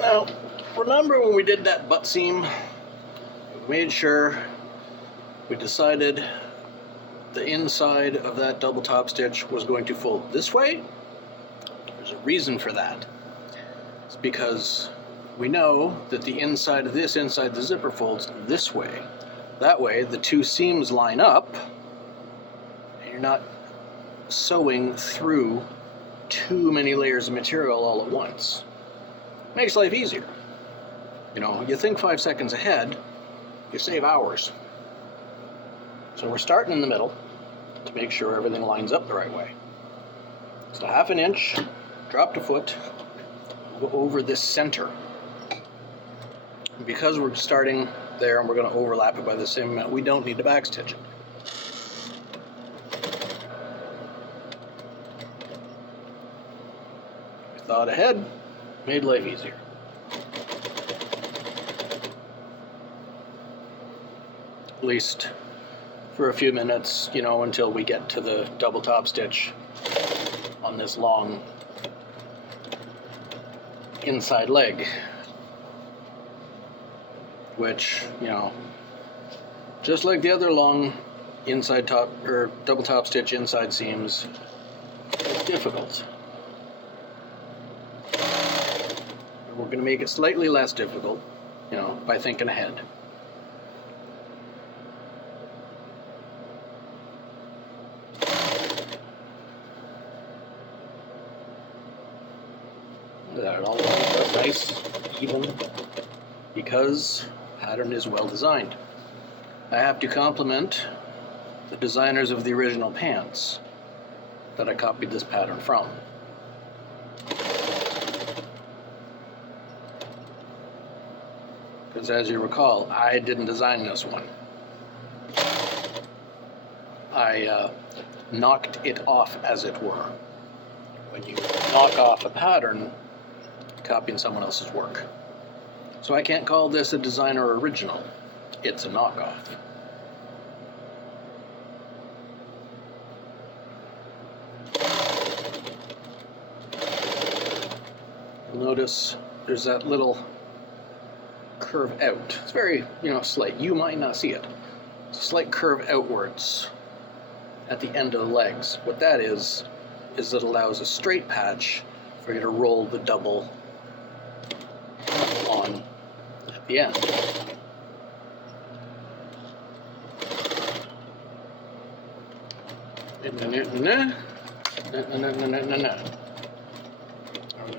Now, remember when we did that butt seam? We made sure we decided the inside of that double top stitch was going to fold this way. There's a reason for that. It's because we know that the inside of this, inside the zipper, folds this way. That way the two seams line up and you're not sewing through too many layers of material all at once. Makes life easier. You know, you think 5 seconds ahead, you save hours. So we're starting in the middle to make sure everything lines up the right way. So 1/2 inch, drop to foot, go over this center. Because we're starting there and we're going to overlap it by the same amount, we don't need to backstitch it. We thought ahead, made life easier. At least for a few minutes, you know, until we get to the double top stitch on this long inside leg, which, you know, just like the other long inside top or double top stitch inside seams, is difficult. We're going to make it slightly less difficult, you know, by thinking ahead. That it all lines up nice, even, because the pattern is well designed. I have to compliment the designers of the original pants that I copied this pattern from. Because as you recall, I didn't design this one. I knocked it off, as it were. When you knock off a pattern, copying someone else's work. So I can't call this a designer original. It's a knockoff. You'll notice there's that little curve out. It's very, you know, slight. You might not see it. It's a slight curve outwards at the end of the legs. What that is it allows a straight patch for you to roll the double on at the end.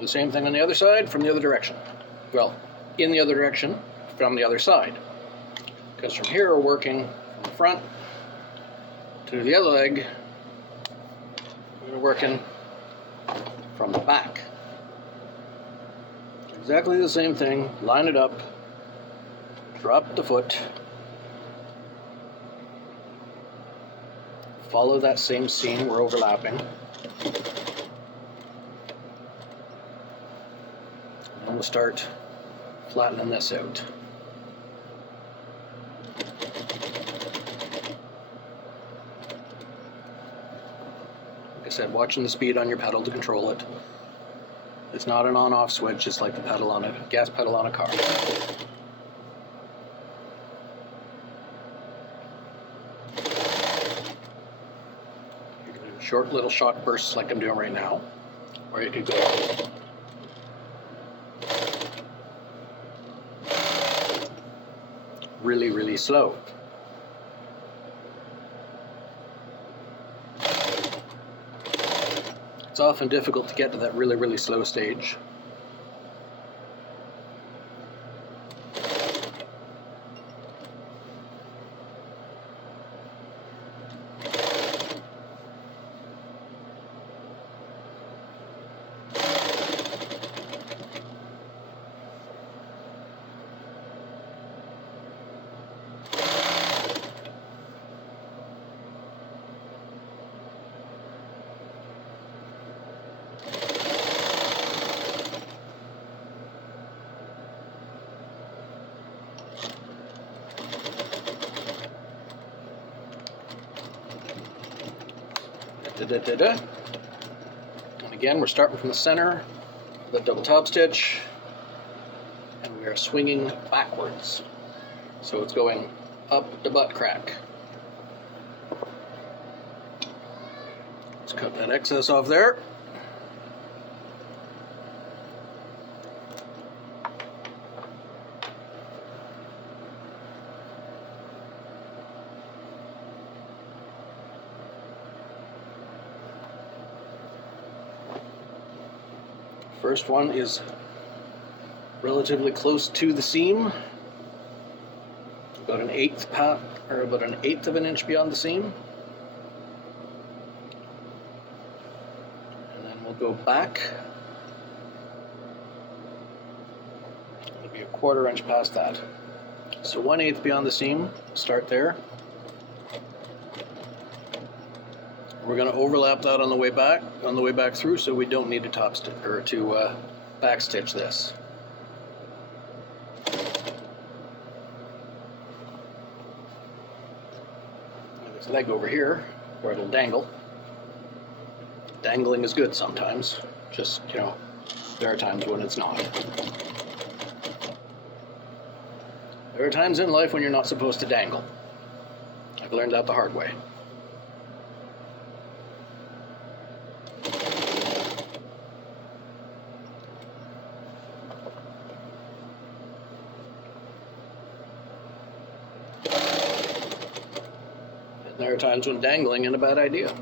The same thing on the other side from the other direction. Well, in the other direction from the other side. Because from here we're working from the front to the other leg. We're working from the back. Exactly the same thing. Line it up. Drop the foot. Follow that same seam we're overlapping. And we'll start flattening this out. Like I said, watching the speed on your pedal to control it. It's not an on-off switch, it's like the pedal on a gas pedal on a car. You can do short little shock bursts like I'm doing right now, or you could go really, really slow. It's often difficult to get to that really, really slow stage. And again, we're starting from the center of the double top stitch, and we are swinging backwards. So it's going up the butt crack. Let's cut that excess off there. First one is relatively close to the seam, about an eighth of an inch beyond the seam. And then we'll go back. It'll be a 1/4 inch past that. So 1/8 beyond the seam, start there. We're going to overlap that on the way back through, so we don't need to top stitch or to back stitch this. There's a leg over here where it'll dangle. Dangling is good sometimes. Just, there are times when it's not. There are times in life when you're not supposed to dangle. I've learned that the hard way. There are times when dangling is a bad idea.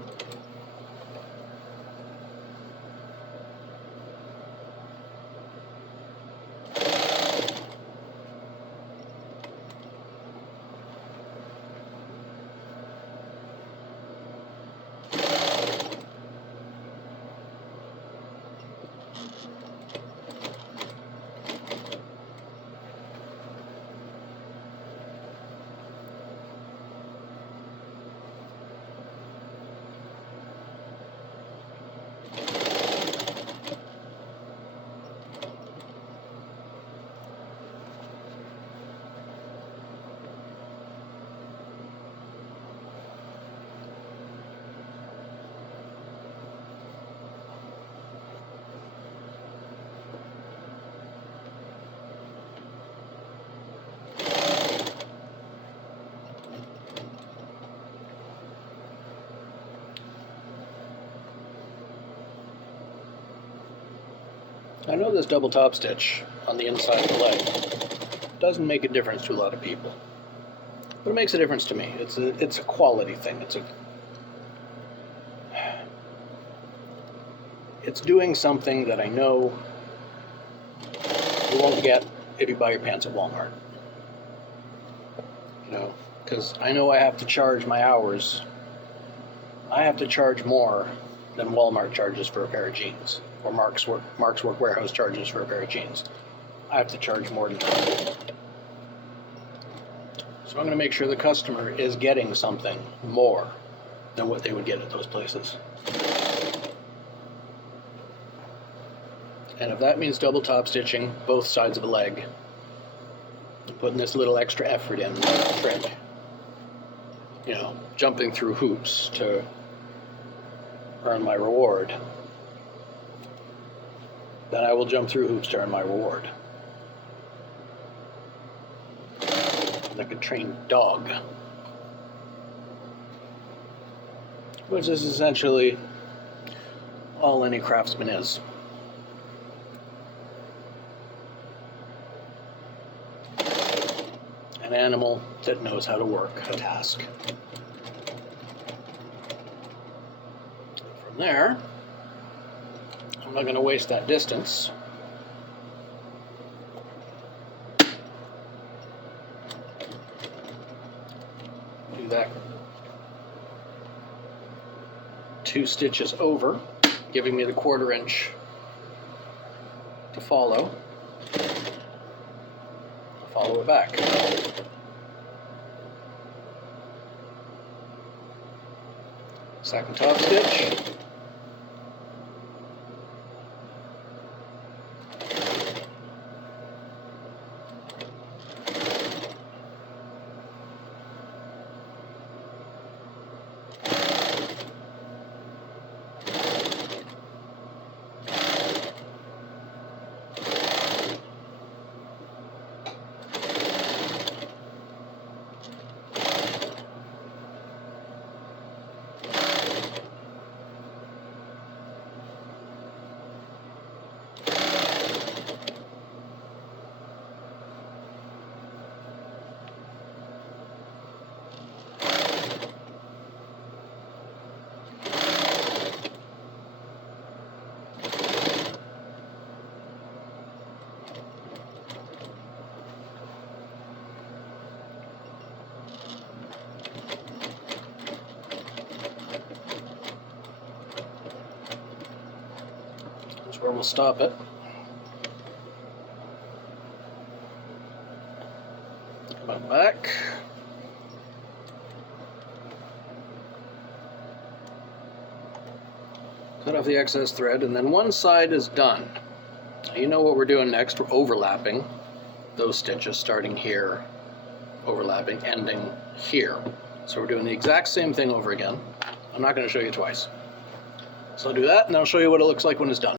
I know this double top stitch on the inside of the leg doesn't make a difference to a lot of people, but it makes a difference to me. It's a quality thing. It's doing something that I know you won't get if you buy your pants at Walmart. Because I know I have to charge my hours. I have to charge more than Walmart charges for a pair of jeans, or Mark's Work Warehouse charges for a pair of jeans. I have to charge more than that. So I'm going to make sure the customer is getting something more than what they would get at those places. And if that means double top stitching both sides of a leg, putting this little extra effort in thread, jumping through hoops to earn my reward, then I will jump through hoops to earn my reward. Like a trained dog. Which is essentially all any craftsman is. An animal that knows how to work a task. From there, I'm not going to waste that distance. Do that 2 stitches over, giving me the 1/4 inch to follow. Follow it back. Second top stitch. where we'll stop it. Come on back. Cut off the excess thread, and then one side is done. Now you know what we're doing next. We're overlapping those stitches, starting here, overlapping, ending here. So we're doing the exact same thing over again. I'm not going to show you twice. So I'll do that, and I'll show you what it looks like when it's done.